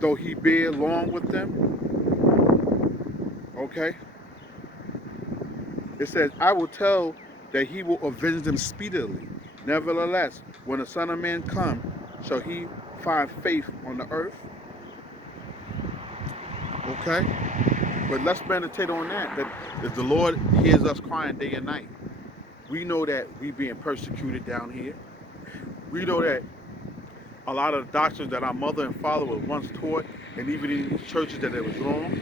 though he bear long with them. Okay? It says, I will tell that he will avenge them speedily. Nevertheless, when the Son of Man come, shall he find faith on the earth? Okay? But let's meditate on that the Lord hears us crying day and night. We know that we being persecuted down here. We know that a lot of the doctrines that our mother and father were once taught, and even in these churches that it was wrong,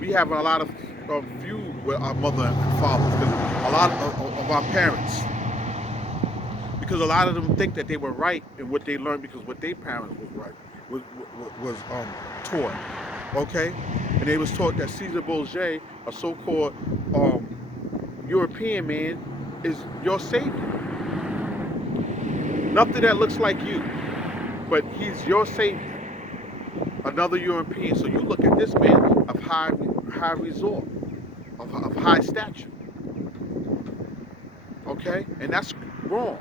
we have a lot of feud with our mother and fathers, because a lot of our parents, because a lot of them think that they were right in what they learned because what their parents was right, was taught. Okay, and they was taught that Caesar Borgia, a so-called European man, is your savior. Nothing that looks like you, but he's your savior. Another European. So you look at this man of high resort, of high stature. Okay, and that's wrong.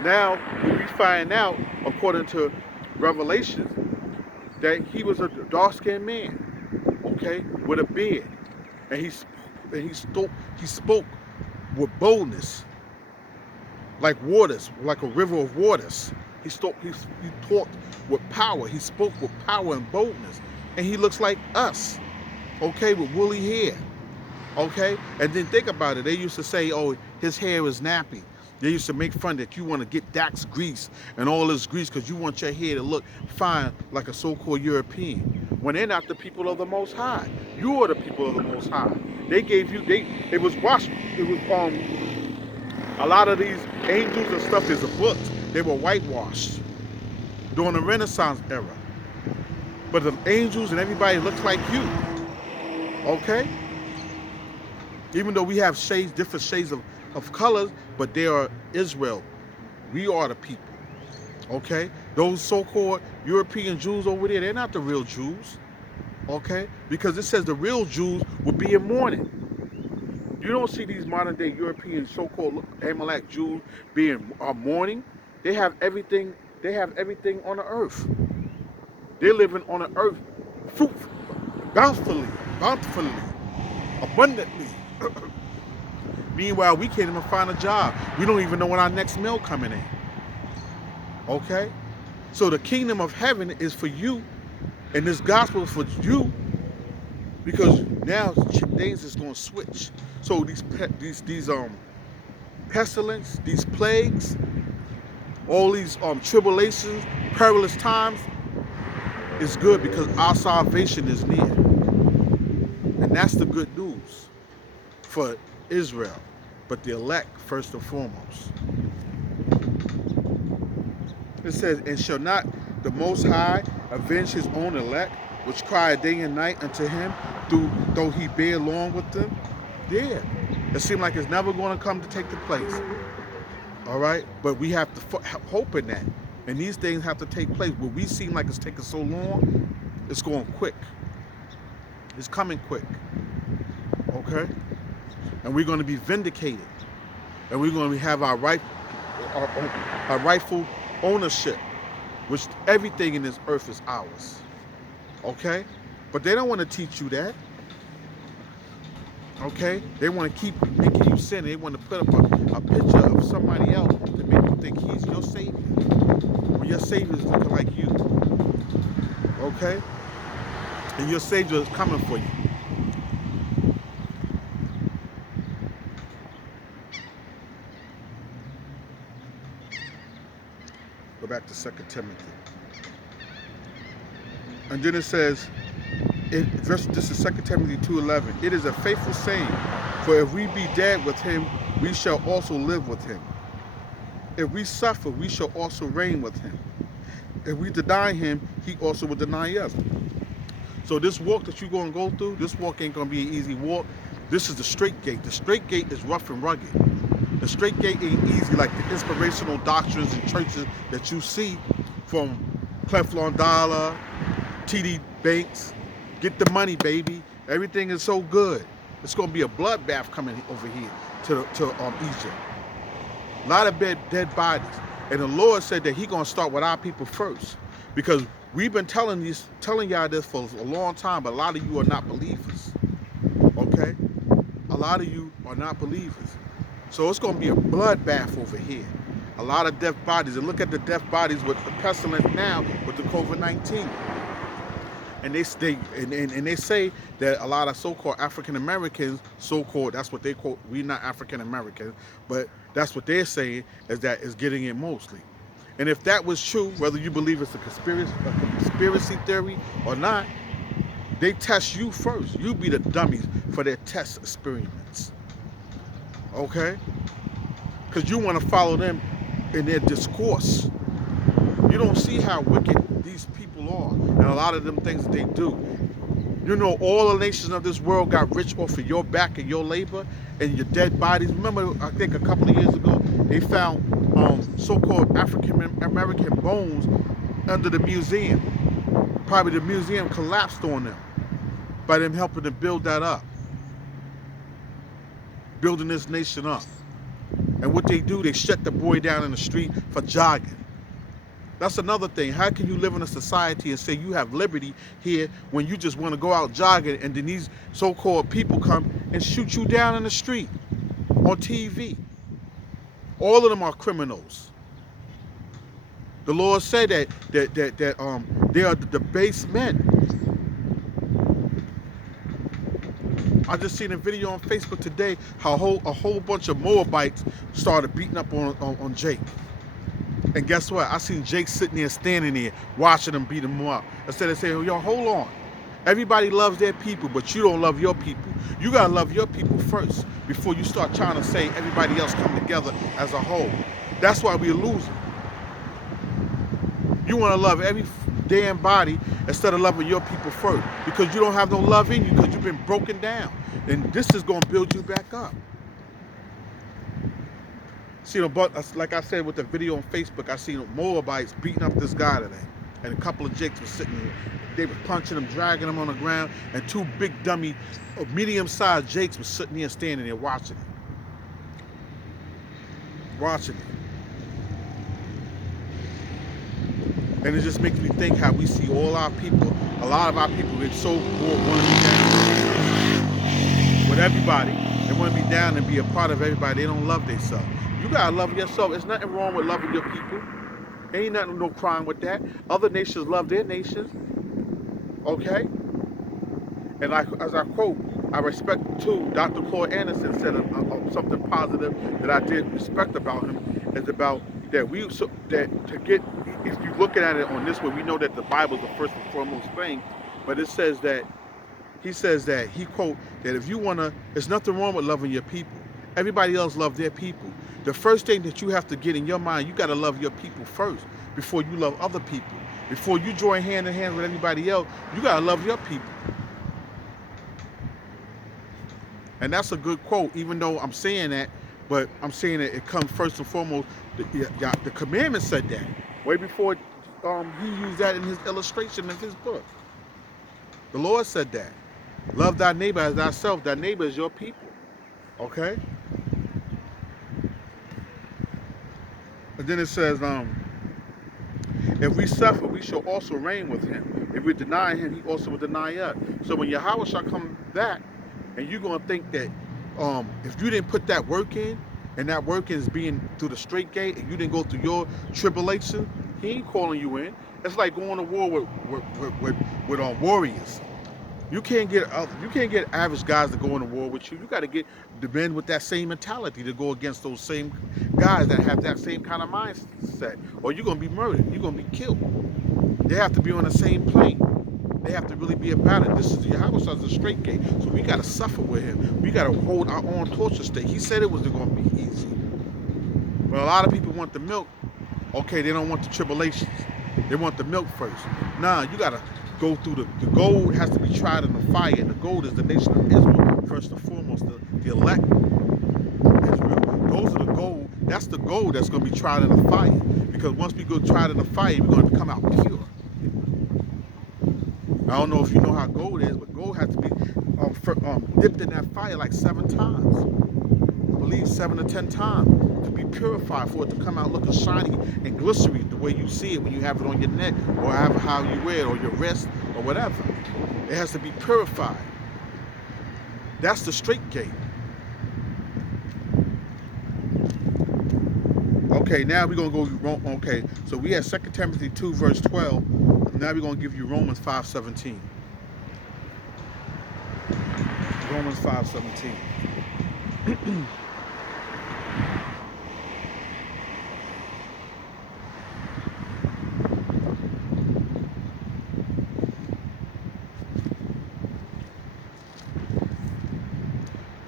Now we find out, according to Revelation, that he was a dark-skinned man, okay, with a beard, and he spoke with boldness, like waters, like a river of waters. He talked with power. He spoke with power and boldness, and he looks like us, okay, with woolly hair, okay. And then think about it. They used to say, "Oh, his hair is nappy." They used to make fun that you want to get Dax grease and all this grease because you want your hair to look fine like a so-called European. When they're not the people of the Most High, you are the people of the Most High. They gave you it was washed. It was a lot of these angels and stuff is a book. They were whitewashed during the Renaissance era. But the angels and everybody looks like you. Okay? Even though we have shades, different shades of colors, but they are Israel. We are the people. Okay? Those so-called European Jews over there, they're not the real Jews. Okay? Because it says the real Jews will be in mourning. You don't see these modern day European so-called Amalek Jews being mourning. They have everything. They have everything on the earth. They're living on the earth, fruit, bountifully, abundantly. Meanwhile, we can't even find a job. We don't even know when our next meal coming in. Okay? So the kingdom of heaven is for you, and this gospel is for you, because now things is going to switch. So these pestilence, these plagues, all these tribulations, perilous times is good because our salvation is near, and that's the good news for Israel, but the elect first and foremost. It says, and shall not the Most High avenge his own elect, which cry day and night unto him, though he bear long with them? Yeah. It seems like it's never going to come to take the place. All right? But we have to hope in that. And these things have to take place. What we seem like it's taking so long, it's going quick. It's coming quick. Okay? And we're going to be vindicated. And we're going to have our rightful ownership, which everything in this earth is ours. Okay? But they don't want to teach you that. Okay? They want to keep making you sin. They want to put up a picture of somebody else to make you think he's your savior. When your savior is looking like you. Okay? And your savior is coming for you. Go back to 2 Timothy. And then it says, this is 2 Timothy 2:11. It is a faithful saying, for if we be dead with him, we shall also live with him. If we suffer, we shall also reign with him. If we deny him, he also will deny us. So this walk that you're going to go through, this walk ain't going to be an easy walk. This is the straight gate. The straight gate is rough and rugged. The straight gate ain't easy like the inspirational doctrines and churches that you see from Cleflon Dollar, TD Banks. Get the money, baby. Everything is so good. It's going to be a bloodbath coming over here to Egypt. A lot of dead bodies. And the Lord said that he's going to start with our people first. Because We've been telling y'all this for a long time, but a lot of you are not believers. Okay? A lot of you are not believers. So it's going to be a bloodbath over here. A lot of deaf bodies. And look at the deaf bodies with the pestilence now with the COVID-19. And they say that a lot of so-called African Americans, so-called, that's what they quote, we not African Americans, but that's what they're saying, is that is getting it mostly. And if that was true, whether you believe it's a conspiracy theory or not, they test you first. You be the dummies for their test experiments. Okay? Because you want to follow them in their discourse. You don't see how wicked these people are and a lot of them things that they do. You know, all the nations of this world got rich off of your back and your labor and your dead bodies. Remember, I think a couple of years ago, they found so-called African American bones under the museum. Probably the museum collapsed on them by them helping to build that up, building this nation up. And what they do, they shut the boy down in the street for jogging. That's another thing. How can you live in a society and say you have liberty here when you just want to go out jogging and then these so-called people come and shoot you down in the street on TV? All of them are criminals. The Lord said that they are the base men. I just seen a video on Facebook today how a whole bunch of Moabites started beating up on Jake. And guess what? I seen Jake sitting there, standing there, watching them beat him up. Instead of saying, yo, hold on. Everybody loves their people, but you don't love your people. You got to love your people first before you start trying to say everybody else come together as a whole. That's why we're losing. You want to love every damn body instead of loving your people first because you don't have no love in you because you've been broken down. And this is going to build you back up. See, like I said with the video on Facebook, I seen Moabites beating up this guy today. And a couple of Jakes were sitting there. They were punching him, dragging him on the ground. And two big dummy, medium-sized Jakes were sitting there, standing there, watching it. Watching it. And it just makes me think how we see all our people, a lot of our people, they're so bored, want to be down with everybody. They want to be down and be a part of everybody. They don't love themselves. You gotta love yourself. There's nothing wrong with loving your people. Ain't nothing, no crime with that. Other nations love their nations. Okay? And as I quote, I respect too, Dr. Claude Anderson said something positive that I did respect about him is about that if you're looking at it on this way, we know that the Bible is the first and foremost thing, but it says that, he quote, that if you wanna, there's nothing wrong with loving your people. Everybody else love their people. The first thing that you have to get in your mind, you gotta love your people first before you love other people. Before you join hand in hand with everybody else, you gotta love your people. And that's a good quote, even though I'm saying that, but I'm saying that it comes first and foremost, the commandment said that. Way before he used that in his illustration of his book. The Lord said that. Love thy neighbor as thyself. Thy neighbor is your people. Okay? And then it says, if we suffer, we shall also reign with him. If we deny him, he also will deny us. So when Yahweh shall come back, and you're going to think that if you didn't put that work in, and that work is being through the straight gate, and you didn't go through your tribulation, he ain't calling you in. It's like going to war with warriors. You can't get average guys to go into war with you. You got to get the men with that same mentality to go against those same guys that have that same kind of mindset, or you're gonna be murdered. You're gonna be killed. They have to be on the same plane. They have to really be about it. This is Yahweh says a straight gate, so we got to suffer with him. We got to hold our own torture state. He said it was going to be easy, but a lot of people want the milk. Okay, they don't want the tribulations. They want the milk first. Nah, you got to go through the gold has to be tried in the fire. And the gold is the nation of Israel, first and foremost, the elect of Israel. Those are the gold. That's the gold that's going to be tried in the fire. Because once we go tried in the fire, we're going to come out pure. I don't know if you know how gold is, but gold has to be dipped in that fire like 7 times. I believe 7 to 10 times to be purified for it to come out looking shiny and glistery the way you see it when you have it on your neck or how you wear it or your wrist or whatever. It has to be purified. That's the straight gate. Okay, now we're going to go, okay, so we had 2 Timothy 2, verse 12. Now we're going to give you Romans 5:17. Romans 5:17.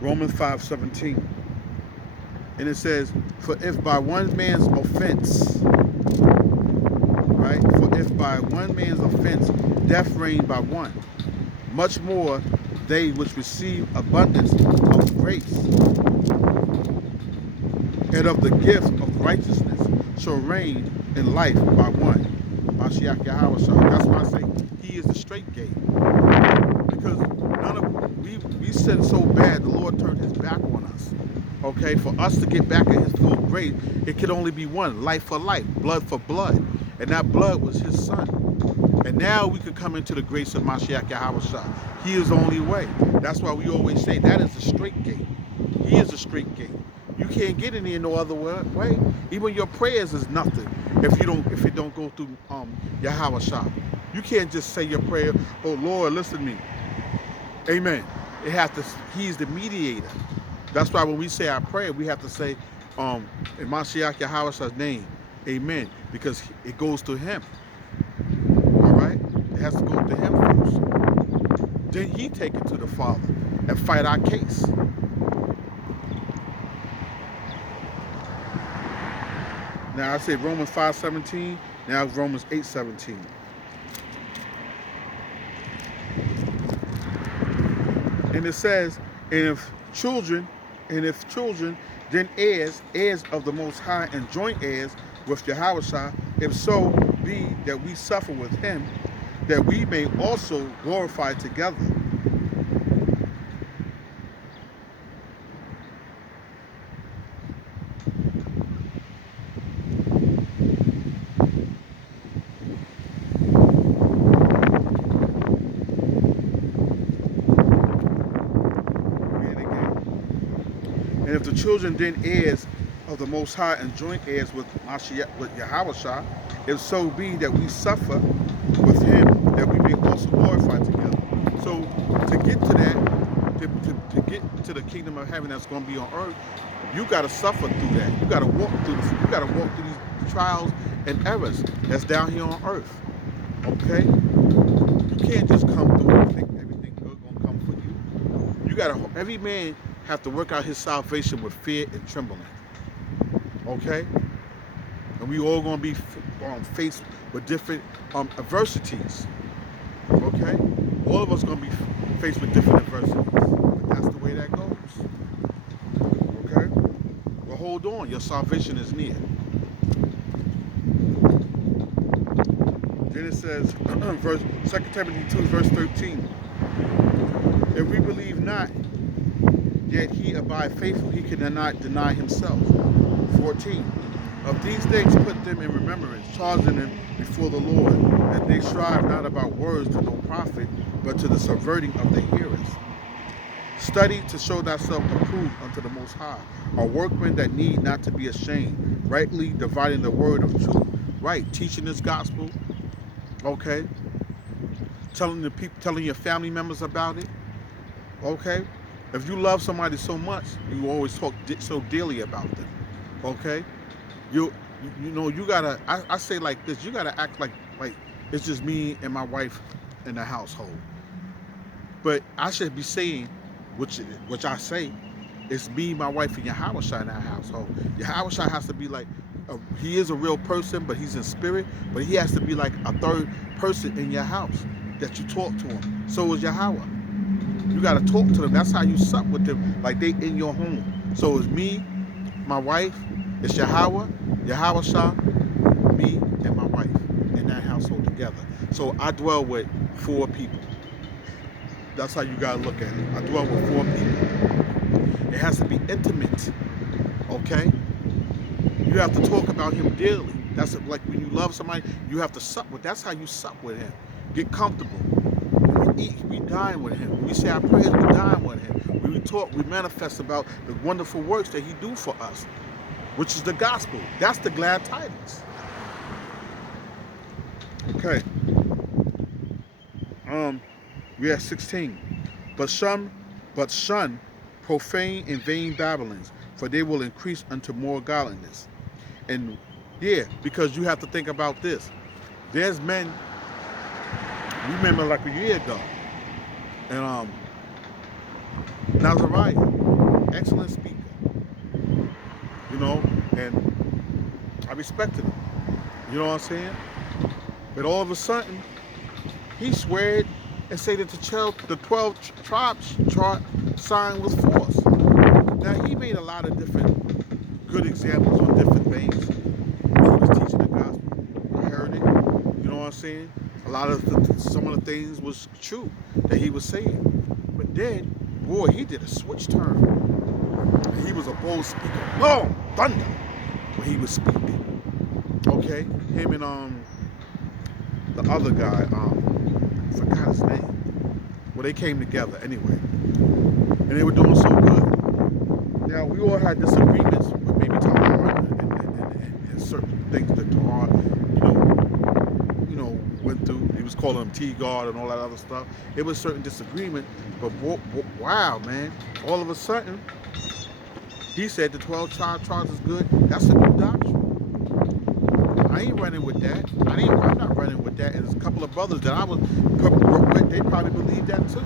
Romans 5:17. And it says, for if by one man's offense, right? For if by one man's offense death reigned by one, much more they which receive abundance of grace and of the gift of righteousness shall reign in life by one. Mashiach Yahweh. That's why I say he is the straight gate. Because we sinned so bad, the Lord turned his back on us. Okay, for us to get back at his full grace, it could only be one, life for life, blood for blood. And that blood was his son. And now we could come into the grace of Mashiach Yahweh. He is the only way. That's why we always say that is the straight gate. He is the straight gate. You can't get in here no other way. Even your prayers is nothing if it don't go through Yahweh. You can't just say your prayer, oh Lord, listen to me. Amen. He's the mediator. That's why when we say our prayer, we have to say in Mashiach Yahweh's name, amen, because it goes to him. All right? It has to go to him first. Then he take it to the Father and fight our case. Now I said Romans 5:17, now it's Romans 8:17. And it says, and if children, then heirs of the Most High, and joint heirs with Yahweh, if so be that we suffer with him, that we may also glorify together. And if the children then heirs of the Most High and joint heirs with Yahweh, if so be that we suffer with him, that we may also glorify together. So to get to that, to get to the kingdom of heaven that's going to be on earth, you got to suffer through that. You got to walk through these trials and errors that's down here on earth. Okay? You can't just come through and think everything good going to come for you. You got to, every man have to work out his salvation with fear and trembling. Okay? And we all going to be faced with different adversities. Okay? All of us going to be faced with different adversities. But that's the way that goes. Okay? But hold on, your salvation is near. Then it says, 2 Timothy 2, verse 13. If we believe not, yet he abide faithful, he cannot deny himself. 14. Of these things put them in remembrance, charging them before the Lord, that they strive not about words to no profit, but to the subverting of the hearers. Study to show thyself approved unto the Most High, a workman that need not to be ashamed, rightly dividing the word of truth. Right, teaching this gospel, okay? Telling the people, telling your family members about it, okay? If you love somebody so much, you always talk so dearly about them, okay? You gotta, I say like this, you gotta act like it's just me and my wife in the household. But I should be saying, which I say, it's me, my wife, and Yahweh in our household. Yahweh has to be like, he is a real person, but he's in spirit, but he has to be like a third person in your house that you talk to him. So is Yahweh. You got to talk to them. That's how you sup with them, like they in your home. So it's me, my wife, it's Yahweh, Shah, me, and my wife in that household together. So I dwell with 4 people. That's how you got to look at it. I dwell with 4 people. It has to be intimate, okay? You have to talk about him daily. That's like when you love somebody, you have to sup with. That's how you sup with him. Get comfortable. When we eat, we dine with him. When we say our prayers, we dine with him. When we talk, we manifest about the wonderful works that he do for us, which is the gospel. That's the glad tidings. Okay. We are 16. But shun profane and vain babblings, for they will increase unto more godliness. And yeah, because you have to think about this. There's men, remember like a year ago, and Nazariah, excellent speaker, you know, and I respected him. You know what I'm saying? But all of a sudden, he sweared and said that the 12 tribes chart sign was false. Now, he made a lot of different good examples on different things when he was teaching the gospel. I heard it. You know what I'm saying? A lot of some of the things was true that he was saying. But then, boy, he did a switch turn. He was a bold speaker. Oh, thunder! When he was speaking. Okay? Him and the other guy, I forgot his name. Well, they came together anyway. And they were doing so good. Now, we all had disagreements with maybe Tahar and certain things that Tahar, went through. He was calling him T-God and all that other stuff. It was certain disagreement, but wow, man. All of a sudden, he said the 12 tribes is good. That's a new doctrine. I ain't running with that. I'm not running with that. And there's a couple of brothers that I was with, they probably believe that too.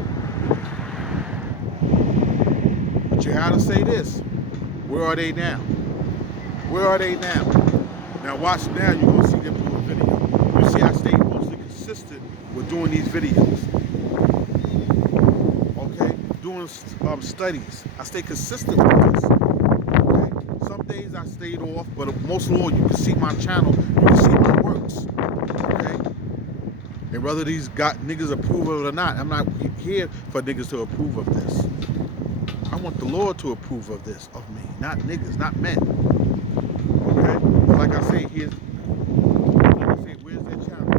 But you had to say this. Where are they now? Where are they now? Now watch now, you're going to see them do a video. You see I stay mostly consistent with doing these videos. Okay? Doing studies. I stay consistent with this. Some days I stayed off, but most of all, you can see my channel, you can see my works, okay? And whether these niggas approve of it or not, I'm not here for niggas to approve of this. I want the Lord to approve of this, of me, not niggas, not men, okay? But like I say, where's their channel?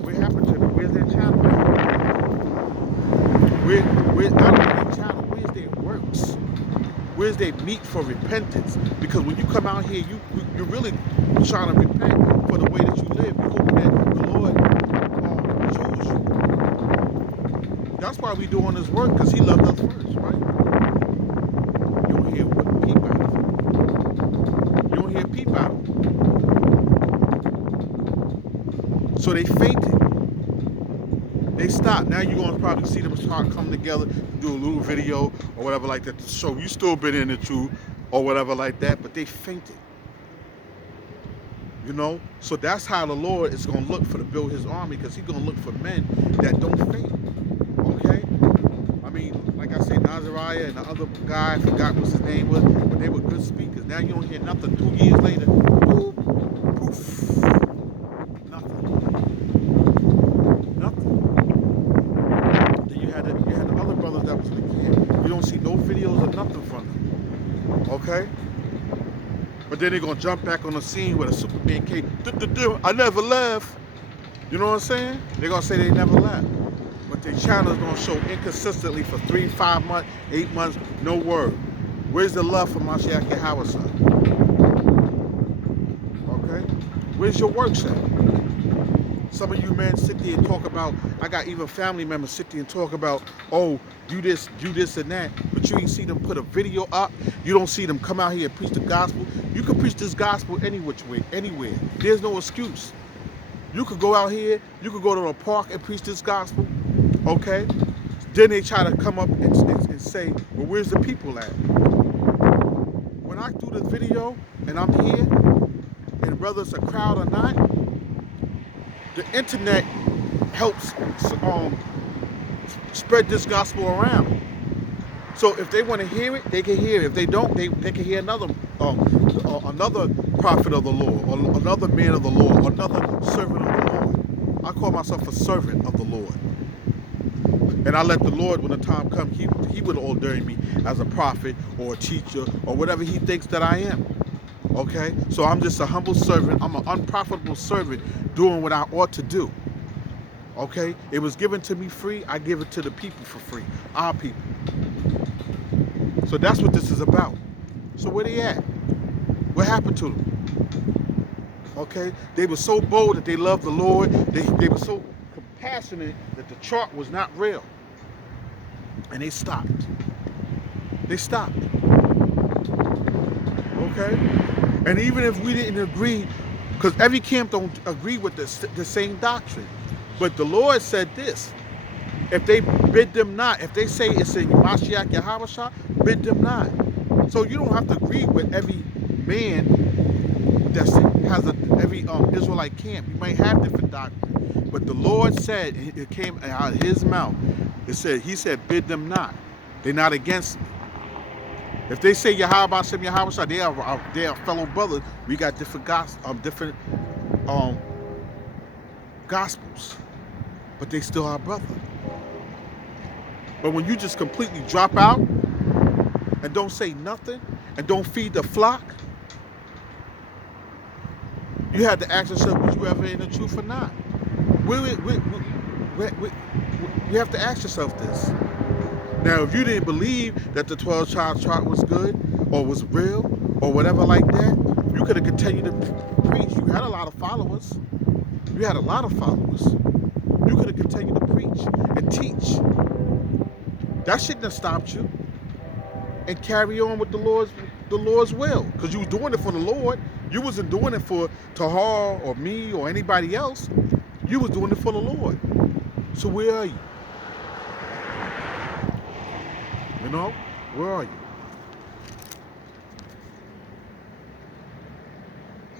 What happened to them? Where's their channel? Not their channel, where's their works? Where's their meat for repentance? Because when you come out here, you're really trying to repent for the way that you live. You're hoping that the Lord chose you. That's why we doing this work, because he loved us first, right? You don't hear peep out of it. You don't hear peep out of it. So they fainted. They stopped. Now you're going to probably see them start coming together, do a little video or whatever like that to show you still been in the truth or whatever like that, but they fainted. You know? So that's how the Lord is going to look to build his army, because he's going to look for men that don't faint. Okay? I mean, like I said, Nazariah and the other guy, I forgot what his name was, but they were good speakers. Now you don't hear nothing 2 years later. Boop, poof. Nothing. That was like, yeah, you don't see no videos or nothing from them. Okay? But then they're going to jump back on the scene with a Superman cape. I never left. You know what I'm saying? They're going to say they never left. But their channel is going to show inconsistently for 3, 5 months, 8 months, no word. Where's the love for Mashiach Yahweh, son? Okay? Where's your works at? Some of you men sit there and talk about, I got even family members sit there and talk about, oh, do this and that, but you ain't see them put a video up. You don't see them come out here and preach the gospel. You can preach this gospel any which way, anywhere. There's no excuse. You could go out here, you could go to a park and preach this gospel, okay? Then they try to come up and say, well, where's the people at? When I do the video and I'm here, and whether it's a crowd or not, the internet helps spread this gospel around. So if they want to hear it, they can hear it. If they don't, they can hear another prophet of the Lord, or another man of the Lord, or another servant of the Lord. I call myself a servant of the Lord. And I let the Lord, when the time comes, he would ordain me as a prophet or a teacher or whatever he thinks that I am. Okay? So I'm just a humble servant. I'm an unprofitable servant doing what I ought to do. Okay? It was given to me free. I give it to the people for free. Our people. So that's what this is about. So where they at? What happened to them? Okay? They were so bold that they loved the Lord. They were so compassionate that the chart was not real. And they stopped. They stopped. Okay? And even if we didn't agree, because every camp don't agree with the same doctrine. But the Lord said this. If they bid them not, if they say it's in Mashiach Yahushua, bid them not. So you don't have to agree with every man that has every Israelite camp. You might have different doctrine. But the Lord said, it came out of his mouth, he said, bid them not. They're not against me. If they say Yahweh Shem Yahweh, they are fellow brothers. We got different gospels, but they still are brother. But when you just completely drop out and don't say nothing and don't feed the flock, you have to ask yourself, was you ever in the truth or not? You have to ask yourself this. Now, if you didn't believe that the 12 child chart was good or was real or whatever like that, you could have continued to preach. You had a lot of followers. You had a lot of followers. You could have continued to preach and teach. That shouldn't have stopped you. And carry on with the Lord's will. Because you was doing it for the Lord. You wasn't doing it for Tahar or me or anybody else. You was doing it for the Lord. So where are you? You know? Where are you?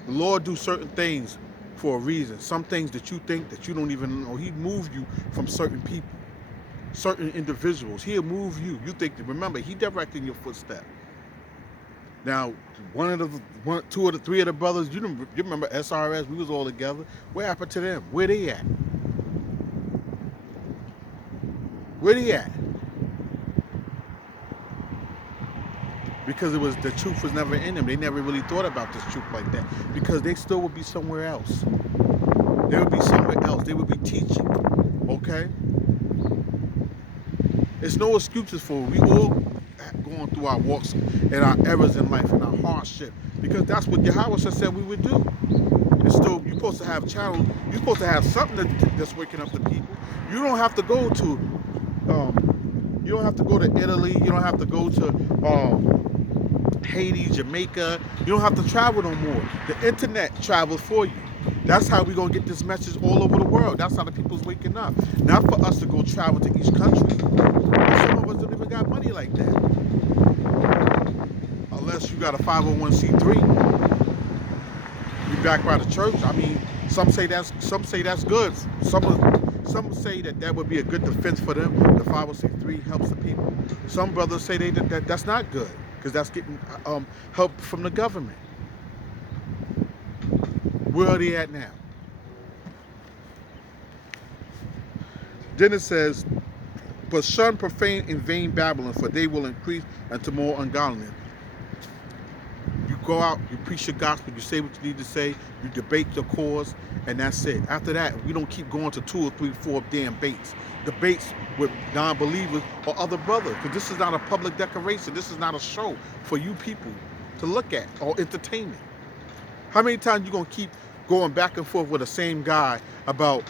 The Lord do certain things for a reason. Some things that you think that you don't even know. He moved you from certain people, certain individuals. He'll move you. You think, remember, he directing your footstep. Now, two of the three of the brothers, you remember SRS, we was all together. What happened to them? Where they at? Where they at? Because the truth was never in them. They never really thought about this truth like that. Because they still would be somewhere else. They would be somewhere else. They would be teaching. Okay? There's no excuses for it. We all going through our walks and our errors in life and our hardship. Because that's what Yahweh said we would do. It's still, you're supposed to have channels. You're supposed to have something that's waking up the people. You don't have to go to you don't have to go to Italy. You don't have to go to Haiti, Jamaica. You don't have to travel no more. The internet travels for you. That's how we're going to get this message all over the world. That's how the people's waking up. Not for us to go travel to each country. Some of us don't even got money like that. Unless you got a 501c3. You backed by the church. I mean, some say that's good. Some say that would be a good defense for them. The 501c3 helps the people. Some brothers say that's not good. Because that's getting help from the government. Where are they at now? Then it says, but shun profane and vain Babylon, for they will increase unto more ungodliness. You go out, you preach your gospel, you say what you need to say, you debate the cause, and that's it. After that, we don't keep going to 2 or 3, 4 damn debates with non-believers or other brothers, because this is not a public decoration. This is not a show for you people to look at or entertainment. How many times you gonna keep going back and forth with the same guy about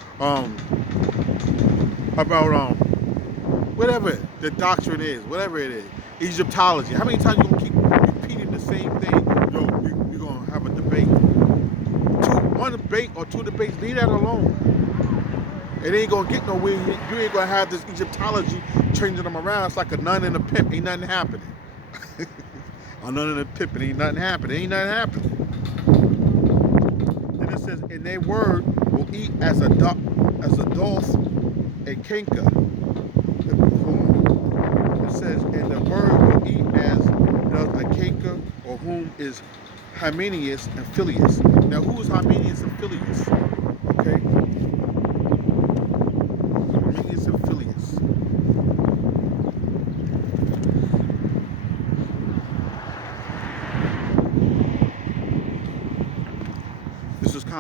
whatever the doctrine is, whatever it is, Egyptology? How many times you gonna keep repeating the same thing? Yo, we're gonna have a debate. One debate or 2 debates, leave that alone. It ain't gonna get nowhere. You ain't gonna have this Egyptology changing them around. It's like a nun and a pimp. Ain't nothing happening. A nun and a pimp, ain't nothing happening. Ain't nothing happening. Then it says, and their word will eat as a dulse, a canker. It says, and the word will eat as does a canker, or whom is Hymenaeus and Phileas. Now, who is Hymenaeus and Phileas? Okay. Hymenaeus and Phileas.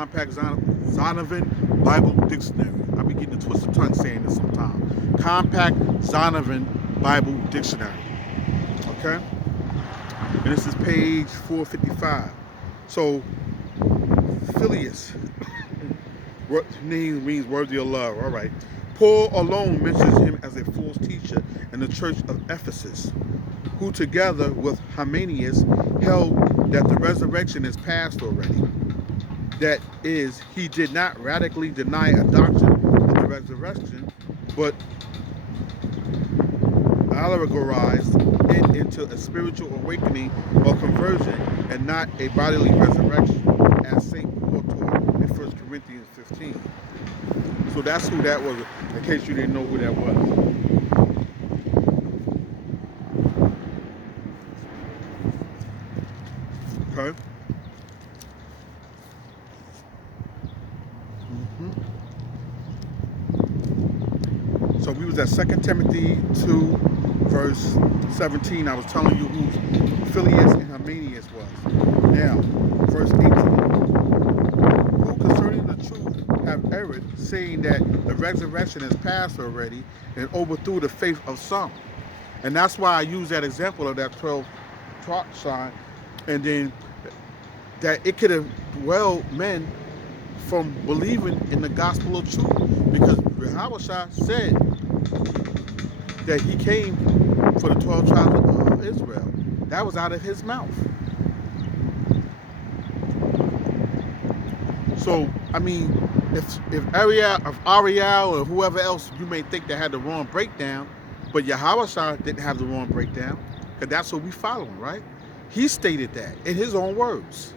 Compact Zonovan Bible Dictionary. I'll be getting a twisted tongue saying this sometime. Compact Zonovan Bible Dictionary. Okay? And this is page 455. So, Phileas, name means worthy of love. All right. Paul alone mentions him as a false teacher in the church of Ephesus, who together with Hymenaeus held that the resurrection is past already. That is, he did not radically deny a doctrine of the resurrection, but allegorized it into a spiritual awakening or conversion and not a bodily resurrection, as St. Paul taught in 1 Corinthians 15. So that's who that was, in case you didn't know who that was. Okay? So we was at 2 Timothy 2, verse 17. I was telling you who Phileas and Hymenaeus was. Now, verse 18. Who concerning the truth have erred, saying that the resurrection is past already, and overthrew the faith of some. And that's why I use that example of that 12 sign, and then that it could have well meant from believing in the gospel of truth, because Yahushua said that he came for the 12 tribes of Israel. That was out of his mouth. So, I mean, if Ariel or whoever else you may think that had the wrong breakdown, but Yahushua didn't have the wrong breakdown, because that's what we follow, right? He stated that in his own words.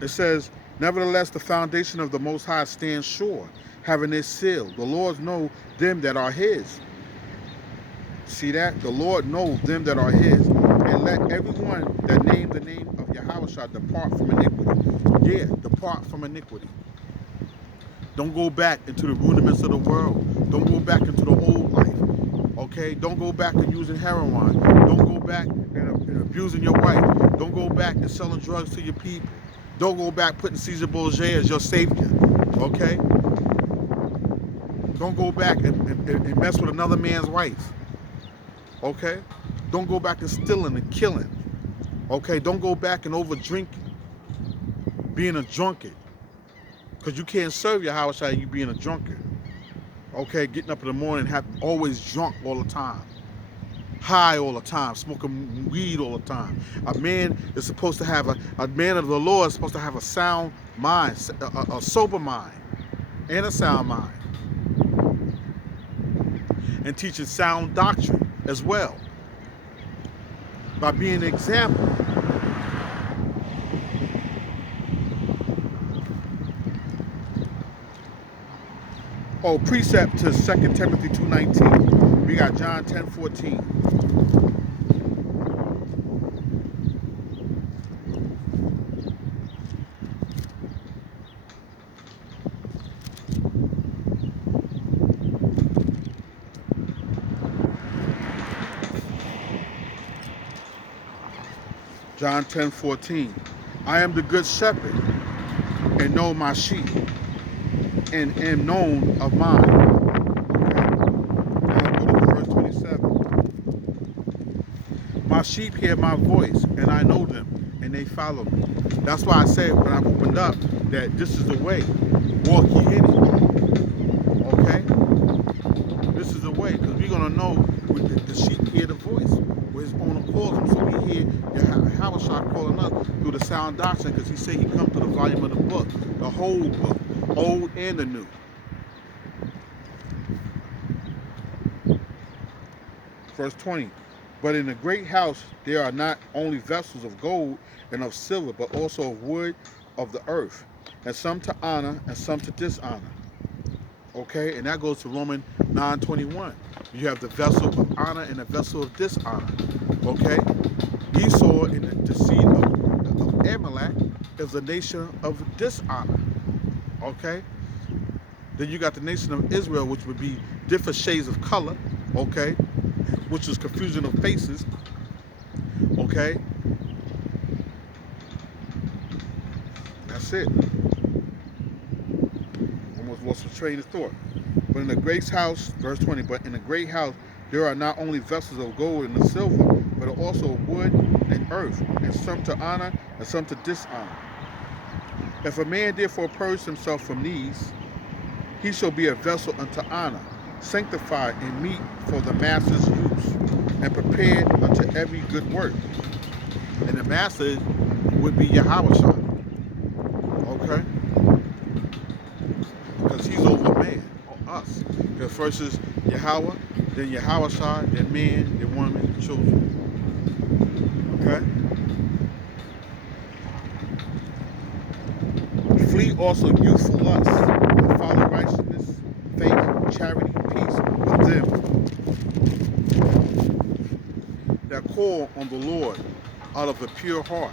It says, nevertheless, the foundation of the Most High stands sure, having this seal. The Lord know them that are his. See that? The Lord knows them that are his. And let everyone that name the name of Yahushua depart from iniquity. Yeah, depart from iniquity. Don't go back into the rudiments of the world. Don't go back into the old life. Okay? Don't go back to using heroin. Don't go back and abusing your wife. Don't go back and selling drugs to your people. Don't go back putting Caesar Borgia as your savior, okay? Don't go back and mess with another man's wife, okay? Don't go back and stealing and killing, okay? Don't go back and over drinking, being a drunkard, because you can't serve your house while you being a drunkard, okay? Getting up in the morning, always drunk all the time. High all the time, smoking weed all the time. A man is supposed to have a man of the Lord is supposed to have a sound mind, a sober mind, and a sound mind, and teaching sound doctrine as well by being an example. Oh, precept to 2 Timothy 2:19. We got John 10:14. John 10:14. I am the good shepherd, and know my sheep, and am known of mine. Okay. Now go to verse 27. My sheep hear my voice, and I know them, and they follow me. That's why I said when I opened up that this is the way. Walk ye in it. Okay? This is the way, because we're going to know the sheep hear the voice with his own accord. So we hear Yahushua calling us through the sound doctrine, because he said he come through the volume of the book, the whole book, old and the new. Verse 20. But in the great house there are not only vessels of gold and of silver, but also of wood of the earth, and some to honor and some to dishonor. Okay, and that goes to Romans 9:21. You have the vessel of honor and the vessel of dishonor. Okay, Esau in the seed of Amalek is a nation of dishonor. Okay, then you got the nation of Israel, which would be different shades of color. Okay, which is confusion of faces. Okay? That's it. Almost lost my train of thought. But in the great house, verse 20, but in the great house there are not only vessels of gold and of silver, but also of wood and earth, and some to honor and some to dishonor. If a man therefore purge himself from these, he shall be a vessel unto honor, sanctified and meet for the master's use, and prepared unto every good work. And the master would be Yahweh, okay? Because he's over man, or us. Because first is Yahweh, then Yahweh, then man, then woman, children. Okay? Flee also youthful lust, and follow righteousness, faith, charity, peace with them that call on the Lord out of a pure heart.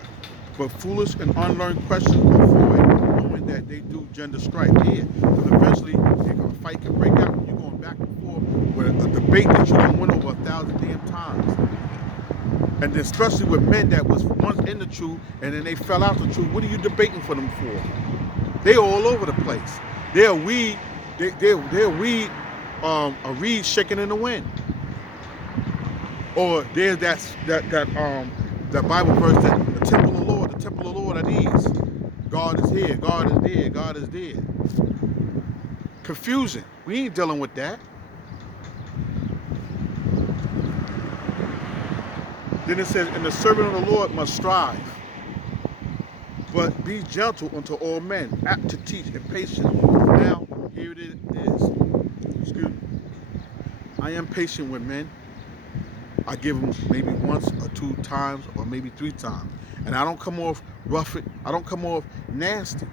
But foolish and unlearned questions avoid, knowing that they do gender strife. Yeah, because eventually a fight can break out when you're going back and forth with a debate that you don't win over 1,000 damn times. And then especially with men that was once in the truth and then they fell out the truth. What are you debating for them for? They all over the place. They're a reed shaking in the wind. Or there's that Bible verse that the temple of the Lord are these. God is here, God is there, God is there. Confusion. We ain't dealing with that. Then it says, and the servant of the Lord must strive, but be gentle unto all men, apt to teach and patient. Now, here it is. Excuse me. I am patient with men. I give them maybe once or 2 times or maybe 3 times. And I don't come off rough. I don't come off nasty.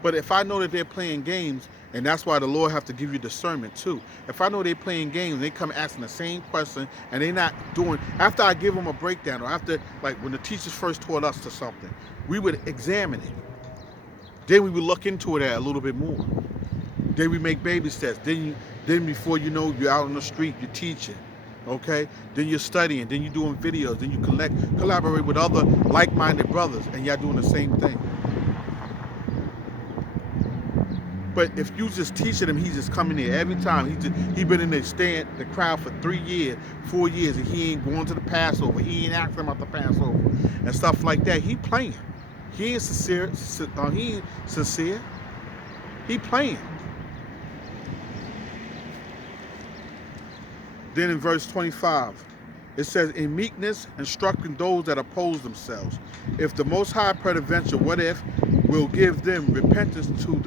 But if I know that they're playing games, and that's why the Lord have to give you discernment too. If I know they're playing games, they come asking the same question, and they're not doing, after I give them a breakdown, or after, like when the teachers first taught us to something, we would examine it. Then we would look into it a little bit more. Then we make baby steps. Then before you know, you're out on the street, you're teaching. Okay? Then you're studying, then you're doing videos, then you collaborate with other like-minded brothers, and y'all doing the same thing. But if you just teaching him, he's just coming there every time. He been in the crowd for 3 years, 4 years, and he ain't going to the Passover. He ain't asking about the Passover and stuff like that. He playing. He ain't sincere. He ain't sincere. He playing. Then in verse 25, it says, in meekness, instructing those that oppose themselves. If the Most High peradventure, what if, will give them repentance to the